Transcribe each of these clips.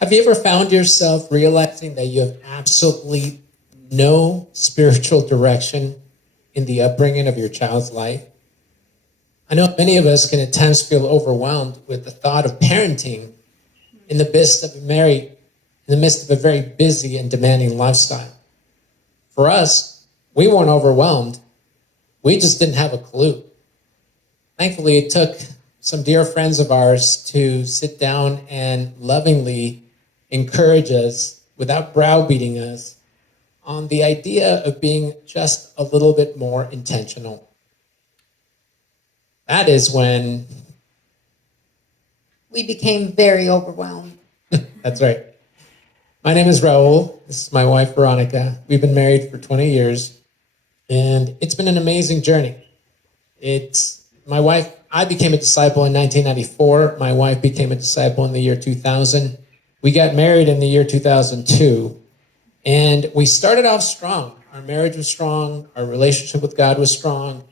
Have you ever found yourself realizing that you have absolutely no spiritual direction in the upbringing of your child's life? I know many of us can at times feel overwhelmed with the thought of parenting in the midst of a very busy and demanding lifestyle. For us, we weren't overwhelmed. We just didn't have a clue. Thankfully, it took some dear friends of ours to sit down and lovingly encourage us without browbeating us on the idea of being just a little bit more intentional. That is when we became very overwhelmed. That's right. My name is Raul. This is my wife, Veronica. We've been married for 20 years, and it's been an amazing journey. I became a disciple in 1994. My wife became a disciple in the year 2000. We got married in the year 2002, and we started off strong. Our marriage was strong. Our relationship with God was strong.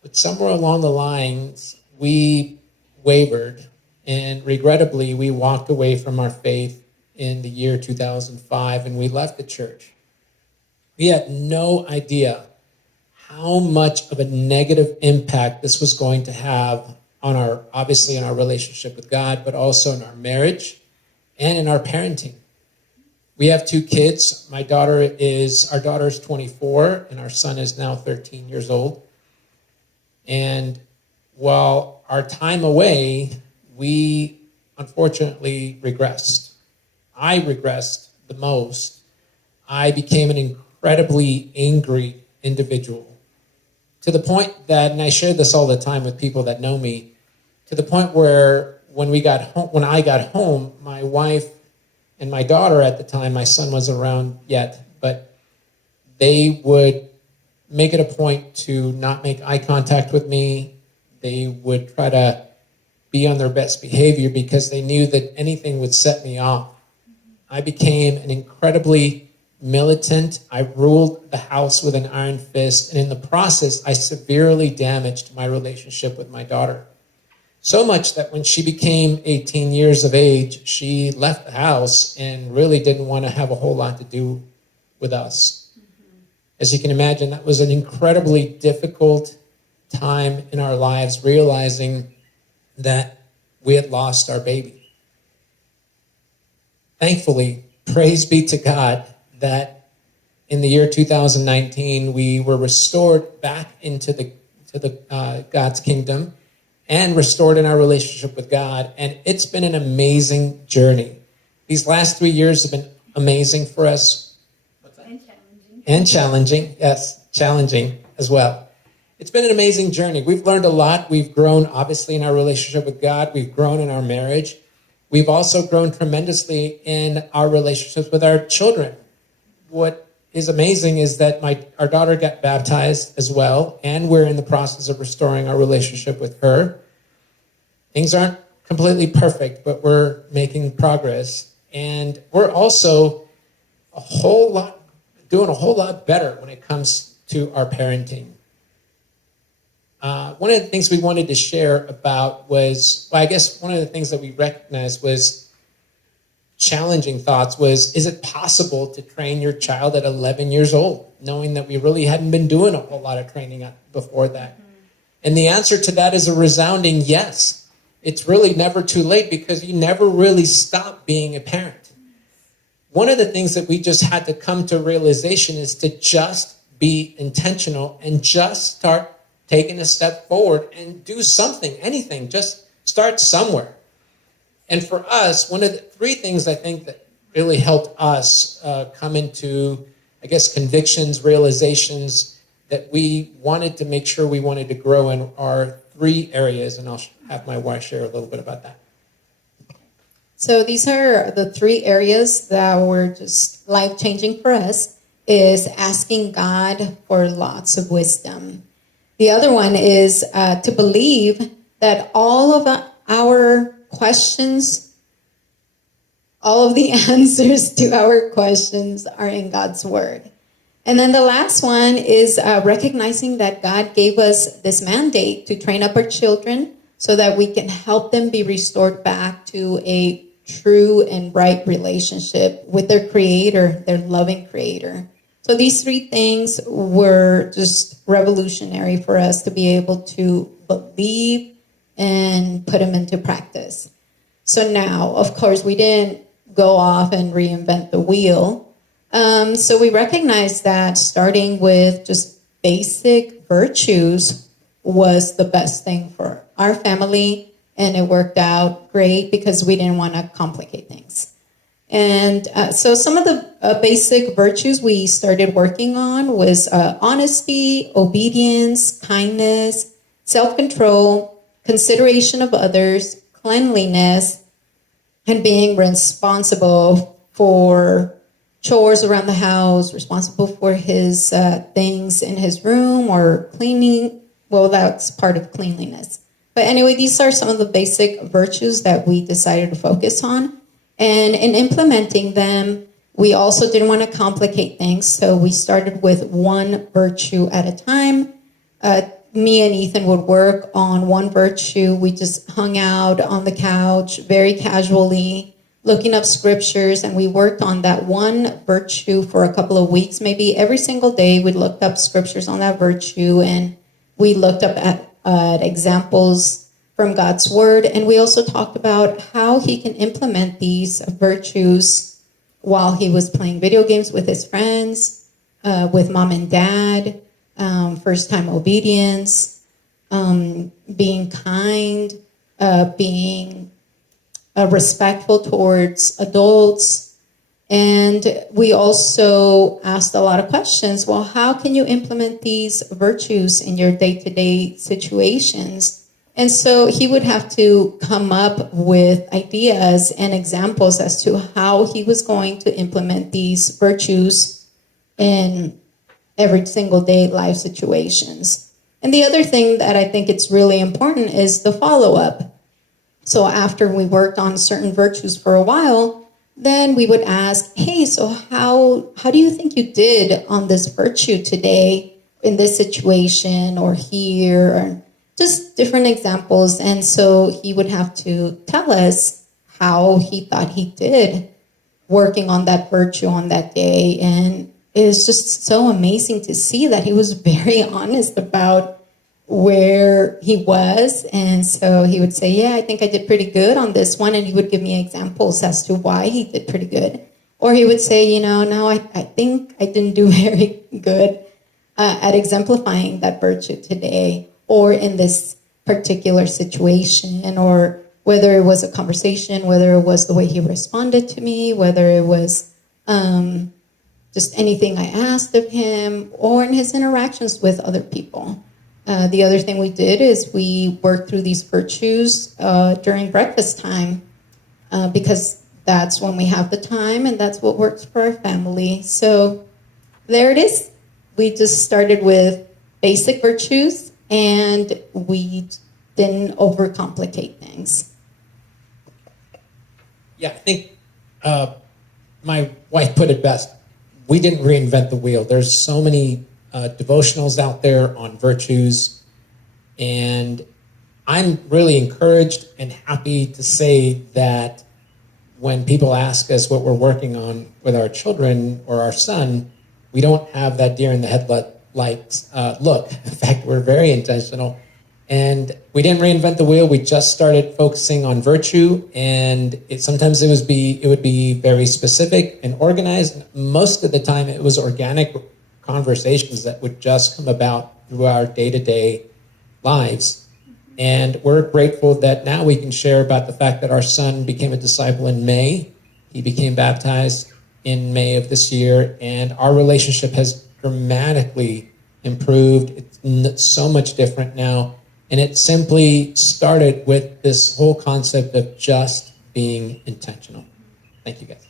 But somewhere along the lines, we wavered, and regrettably, we walked away from our faith in the year 2005, and we left the church. We had no idea how much of a negative impact this was going to have on our relationship with God, but also in our marriage and in our parenting. We have 2 kids. Our daughter is 24, and our son is now 13 years old. And while our time away, we unfortunately regressed. I regressed the most. I became an incredibly angry individual, to the point that, and I share this all the time with people that know me, to the point where when I got home, my wife and my daughter at the time, my son wasn't around yet, but they would make it a point to not make eye contact with me. They would try to be on their best behavior because they knew that anything would set me off. I became an incredibly militant. I ruled the house with an iron fist, and in the process, I severely damaged my relationship with my daughter. So much that when she became 18 years of age, she left the house and really didn't want to have a whole lot to do with us. As you can imagine, that was an incredibly difficult time in our lives, realizing that we had lost our baby. Thankfully, praise be to God, that in the year 2019, we were restored back into the God's kingdom and restored in our relationship with God. And it's been an amazing journey. These last 3 years have been amazing for us. And challenging, yes, challenging as well. It's been an amazing journey. We've learned a lot. We've grown, obviously, in our relationship with God. We've grown in our marriage. We've also grown tremendously in our relationships with our children. What is amazing is that our daughter got baptized as well, and we're in the process of restoring our relationship with her. Things aren't completely perfect, but we're making progress. And we're also doing a whole lot better when it comes to our parenting. One of the things we wanted to share about was, one of the things that we recognized was challenging thoughts was, is it possible to train your child at 11 years old, knowing that we really hadn't been doing a whole lot of training before that? Mm-hmm. And the answer to that is a resounding yes. It's really never too late because you never really stop being a parent. One of the things that we just had to come to realization is to just be intentional and just start taking a step forward and do something, anything, just start somewhere. And for us, one of the 3 things I think that really helped us come into, convictions, realizations that we wanted to make sure we wanted to grow in are 3 areas, and I'll have my wife share a little bit about that. So these are the 3 areas that were just life-changing for us, is asking God for lots of wisdom. The other one is to believe that all of our questions, all of the answers to our questions are in God's Word. And then the last one is recognizing that God gave us this mandate to train up our children so that we can help them be restored back to a true and right relationship with their creator, their loving creator. So these three things were just revolutionary for us to be able to believe and put them into practice. So now, of course, we didn't go off and reinvent the wheel. So we recognized that starting with just basic virtues was the best thing for our family, and it worked out great because we didn't want to complicate things. And so some of the basic virtues we started working on was honesty, obedience, kindness, self-control, consideration of others, cleanliness, and being responsible for chores around the house, responsible for his things in his room or cleaning. Well, that's part of cleanliness. But anyway, these are some of the basic virtues that we decided to focus on. And in implementing them, we also didn't want to complicate things. So we started with one virtue at a time. Me and Ethan would work on one virtue. We just hung out on the couch very casually, looking up scriptures, and we worked on that one virtue for a couple of weeks. Maybe every single day we looked up scriptures on that virtue, and we looked up at examples from God's word, and we also talked about how he can implement these virtues while he was playing video games with his friends, with mom and dad, first-time obedience, being kind, being respectful towards adults. And we also asked a lot of questions. Well, how can you implement these virtues in your day-to-day situations? And so he would have to come up with ideas and examples as to how he was going to implement these virtues in every single day life situations. And the other thing that I think it's really important is the follow-up. So after we worked on certain virtues for a while, then we would ask, hey, so how do you think you did on this virtue today in this situation or here, or just different examples. And so he would have to tell us how he thought he did working on that virtue on that day. And it's just so amazing to see that he was very honest about where he was. And so he would say, yeah, I think I did pretty good on this one. And he would give me examples as to why he did pretty good. Or he would say, no, I think I didn't do very good at exemplifying that virtue today or in this particular situation, or whether it was a conversation, whether it was the way he responded to me, whether it was just anything I asked of him, or in his interactions with other people. The other thing we did is we worked through these virtues during breakfast time because that's when we have the time and that's what works for our family. So there it is. We just started with basic virtues and we didn't overcomplicate things. Yeah, I think my wife put it best. We didn't reinvent the wheel. There's so many devotionals out there on virtues, and I'm really encouraged and happy to say that when people ask us what we're working on with our children or our son, we don't have that deer in the headlights look. In fact, we're very intentional. And we didn't reinvent the wheel. We just started focusing on virtue, and sometimes it would be very specific and organized. Most of the time, it was organic conversations that would just come about through our day-to-day lives. And we're grateful that now we can share about the fact that our son became a disciple in May. He became baptized in May of this year, and our relationship has dramatically improved. It's so much different now. And it simply started with this whole concept of just being intentional. Thank you, guys.